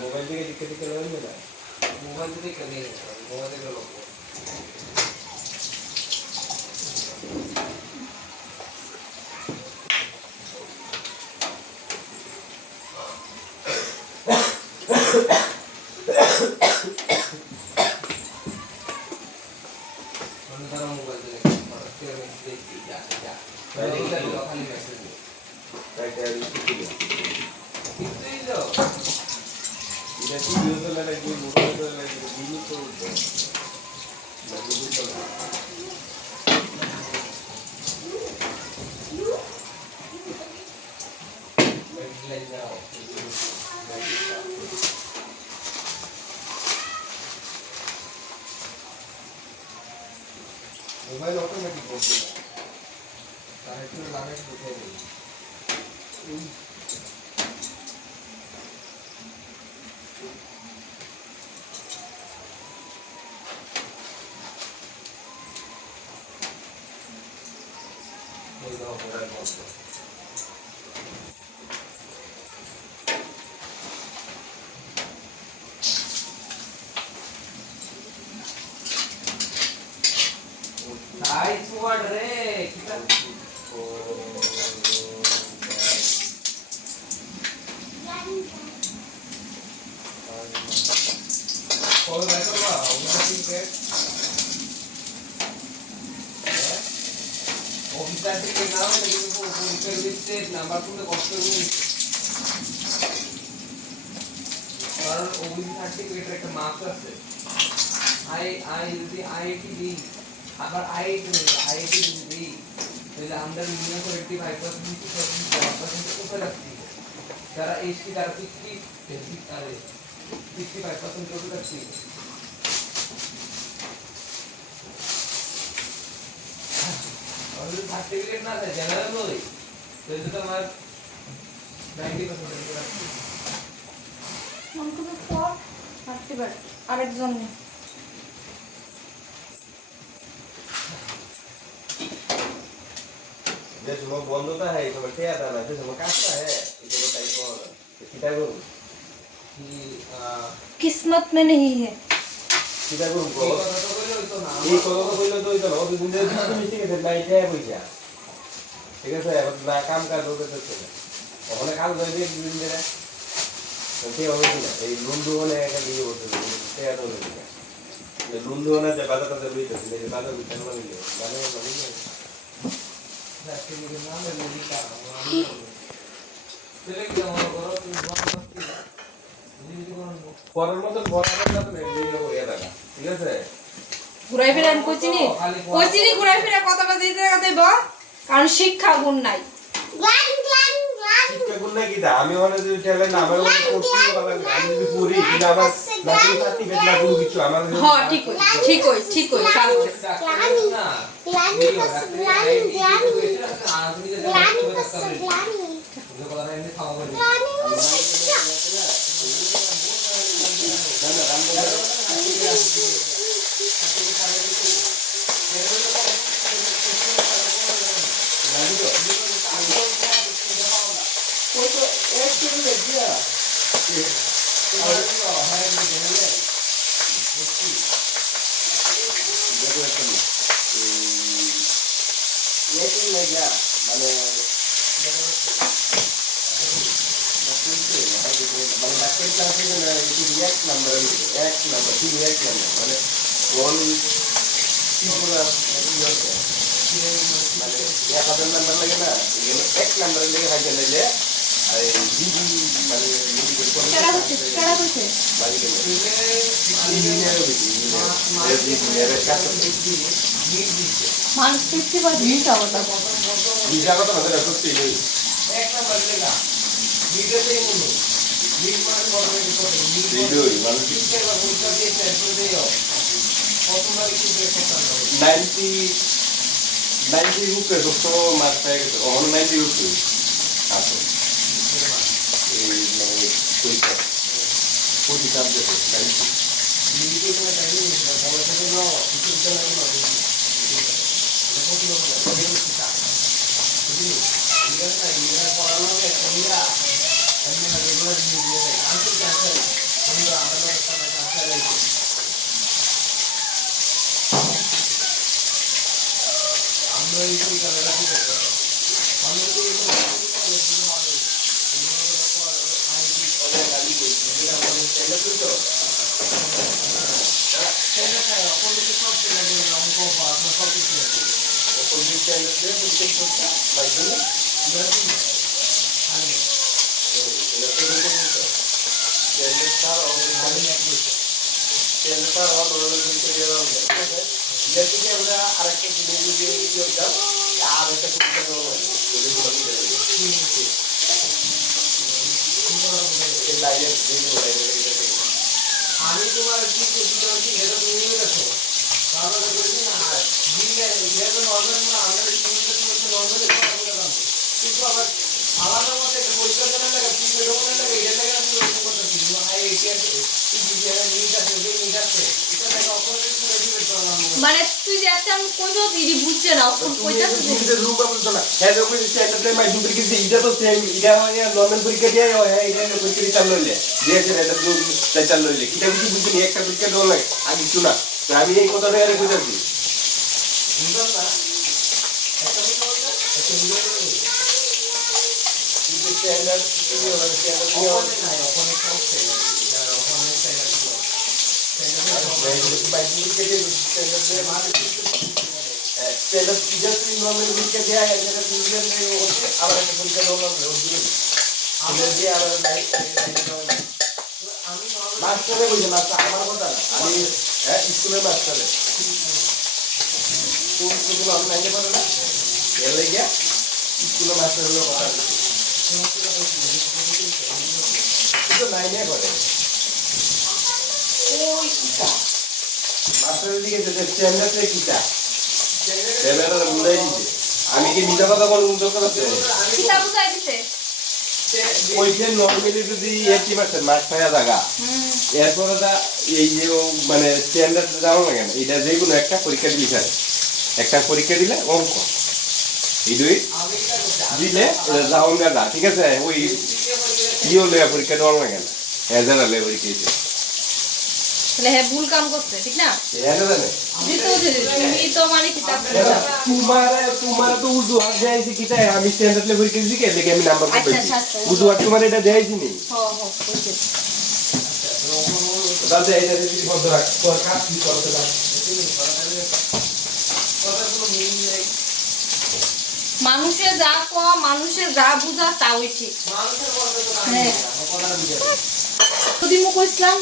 Mobile থেকে দিকে লইবে না মোবাইল থেকে কেনে মোবাইল থেকে লোক মোবাইল অটোমেটিক বলতে তার একটু লাগাই উঠে দেই এই দাও মোবাইল বন্ধ Nice word, re. Kita. Kalau mereka lah, udah tinggal. Oh kita tinggal nama lagi tu, pun kerja number pun dah kosong ni. Kalau OBC certificate একটা marks আছে IIT আবার IIT যদি তাহলে আমরা মিনিমাম 85% কি 70% উপরে রাখছি যারা এসটি তারা 65% উপরে রাখছি আর যদি সার্টিফিকেট না থাকে জেনারেল বলি তাহলে তোমার 90% উপরে রাখছি हमको तो फॉर 30 আরেকজন নেই जैसे वो बंद होता है तो बैठे आता है जैसे वो काटता है इसको टाइप को कितना को कि किस्मत में नहीं है कितना को ये को কইলো তো এটা ওই দিন যে মিষ্টি খেতে নাই খায় পয়সা ঠিক আছে এবার না কাম কাজ করতে হচ্ছে না ওখানে কাজ হয়ে দিয়ে দিন ধরে তো হবে না এই লুন্ডু হলে একটা দিয়ে বসে এটা তো হলো না এই লুন্ডু হলে যে বাজারটা দেবে তো এই বাজার বিছানো লাগে মানে মানে certificate নাম মেলি কা আমি সিলেক্ট করো করো তুমি বন্ধ পরের মতো বরাবর না তুমি ভিডিও হয়ে থাকা ঠিক আছে ঘুরাই ফিরে আমি কোচিনি ঘুরাই ফিরে কথাটা দিতে দেব কারণ শিক্ষা গুণ নাই শিক্ষা গুণ নাই কিটা আমি ওখানে যদি ঠেলে না আমার ওখানে করতে ভালো লাগে আমি যদি পড়ি কিন্তু আমার লাকি সার্টিফিকেট না কোনো কিছু আমার হ্যাঁ ঠিক কই শাস্তি মানুষ 50% মিথ্যা কথা বলে সত্যি এক নাম্বার লেখা ভিডিওতেই বলো মিট মানে বড় করে ভিডিওই মানে টিচার বা পরীক্ষা দিয়ে সেন্টার দিও প্রথমবার একটু ব্রেক করতে হবে 90 উপরে 200 মার্ক পেয়ে গেছে অন 90 উপরে আছে এই মানে পরীক্ষা সাবজেক্ট 90 ভিডিওতে টাইম নিয়ে বলা থেকে আমি তোমার কি করছিলাম কি এটা তুমি নিয়ে গেছো তাহলে বলছি না দিলে এটা নরমাল না আমরা ইনভেস্টমেন্ট নরমালি করা বলে দাম কিন্তু আবার আলাদা মতে একটা পরিষ্কার করার লাগে কি করে ওখানে লাগে এটা লাগে আমি লক্ষ্য করতেছি আই এটিএম এই জিনিসটা নিট আছে যে নিট আছে এটা দেখো অপারেটর করে দিবে তো মানে তুই যে একটা আমি কইছো দিদি বুঝছে না কোন কইতাছিস তুমি যে রূপ বলছো না হ্যাঁ তো কই স্ট্যান্ডার্ড মাই দুপুর কি এটা তো সেম এটা মানে নরমাল পরীক্ষা দিয়ে হয় এটা পরীক্ষা চালু হইলে দিয়েছে এটা তো চালু হইলে কিটা বুঝি নি একটা পরীক্ষা দেওয়া লাগে আর কিছু না তো আমি এই কথাটা আরে কইতাছি বুঝলাম না একটা কথা বলতে একটা বুঝলাম না কিন্তু স্ট্যান্ডার্ড কি হয় স্ট্যান্ডার্ড কি হয় না ওখানে সব ছিল যারা ওখানে স্ট্যান্ডার্ড ছিল বাই পরীক্ষা দিয়ে স্ট্যান্ডার্ড স্ট্যান্ডার্ড জাস্ট নরমাল পরীক্ষা দেয়া হয় যেটা দুইজন হচ্ছে আবার একটা পরীক্ষা দেওয়া লাগে ওগুলো আমরা দিয়ে আবার লাইক আমি মাস্টারে বুঝে মাস্টার আমার কথা না আমি স্কুলের মাস্টারে কোন স্কুলে আমি নাইতে পারে না এর লাগিয়া স্কুলের মাস্টারের কথা কিন্তু নাইনে করে ওই কিটা মাস্টারের দিকে যে স্ট্যান্ডার্ডে কিটা স্ট্যান্ডার্ডে বুঝাই দিছে আমি কি মিথ্যা কথা বলবো দরকার আছে কিটা বুঝাই দিছে ওইটা নরমালি যদি 80% মার্ক পাওয়া জায়গা এরপরে এই যে মানে স্ট্যান্ডার্ড যাওয়া লাগে না এটা যে কোনো একটা পরীক্ষা দিলে স্যার একটা পরীক্ষা দিলে অঙ্ক এই দুই দিলে যাও না ঠিক আছে ওই কি হলে পরীক্ষা দেওয়া লাগে না এজার হলে পরীক্ষা দিতে তাহলে হ্যাঁ ভুল কাম করছে ঠিক না এনে জানে দিতেও যে তুমি তো মানে কিতাব তোমার তো উজুহাত দেয়াইছি কি তাই আমি স্ট্যান্ডার্ড লেভেল পরীক্ষা দিকে দেখে আমি নাম্বার আচ্ছা, পাইছি আচ্ছা। উজুহাত তোমার এটা দেয়াইছি নি বুঝছি দাদা এটা যদি বন্ধ রাখ তোর কাজ কি করতে পার মানুষের যা কম মানুষের যা বুঝা তাওই ঠিক মানুষের বলতে তো হ্যাঁ। কথা বুঝে যদি মুখ ইসলাম